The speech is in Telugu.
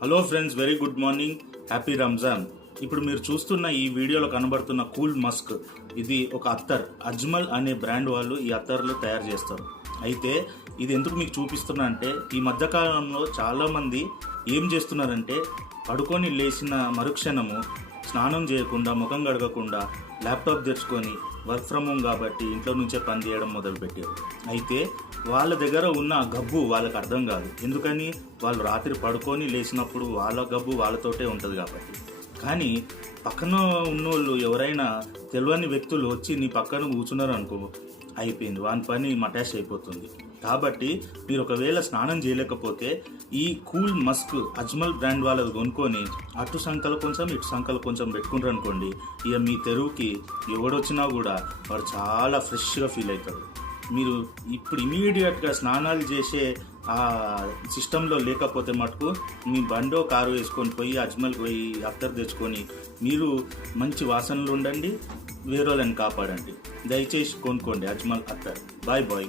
Hello friends, very good morning, happy Ramzan. ఇప్పుడు మీరు చూస్తున్న ఈ వీడియోలో కనబడుతున్న కూల్ మస్క్, ఇది ఒక అత్తర్. అజ్మల్ అనే బ్రాండ్ వాళ్ళు ఈ అత్తర్లు తయారు చేస్తారు. అయితే ఇది ఎందుకు మీకు చూపిస్తున్నా అంటే, ఈ మధ్యకాలంలో చాలామంది ఏం చేస్తున్నారంటే, పడుకొని లేచిన మరుక్షణము స్నానం చేయకుండా, ముఖం గడగకుండా ల్యాప్టాప్ తెచ్చుకొని వర్క్ ఫ్రమ్ హోమ్ కాబట్టి ఇంట్లో నుంచే పని చేయడం మొదలుపెట్టారు. అయితే వాళ్ళ దగ్గర ఉన్న గబ్బు వాళ్ళకి అర్థం కాదు. ఎందుకని? వాళ్ళు రాత్రి పడుకొని లేచినప్పుడు వాళ్ళ గబ్బు వాళ్ళతోటే ఉంటుంది కాబట్టి. కానీ పక్కన ఉన్నోళ్ళు ఎవరైనా తెలియని వ్యక్తులు వచ్చి నీ పక్కన కూర్చున్నారు అనుకో, అయిపోయింది, వాని పని మటాష్ అయిపోతుంది. కాబట్టి మీరు ఒకవేళ స్నానం చేయలేకపోతే ఈ కూల్ మస్క్ అజ్మల్ బ్రాండ్ వాళ్ళది కొనుక్కొని అటు సంకలు కొంచెం ఇటు సంకలు కొంచెం పెట్టుకుంటారు అనుకోండి, ఇక మీ తెరువుకి ఎవడొచ్చినా కూడా వాడు చాలా ఫ్రెష్గా ఫీల్ అవుతారు. మీరు ఇప్పుడు ఇమీడియట్గా స్నానాలు చేసే ఆ సిస్టంలో లేకపోతే మటుకు మీ బండో కారు వేసుకొని పోయి అజ్మల్కి పోయి అత్తర్ తెచ్చుకొని మీరు మంచి వాసనలు ఉండండి, వేరే వాళ్ళని కాపాడండి. దయచేసి కొనుక్కోండి అజ్మల్ అత్తర్. Bye bye.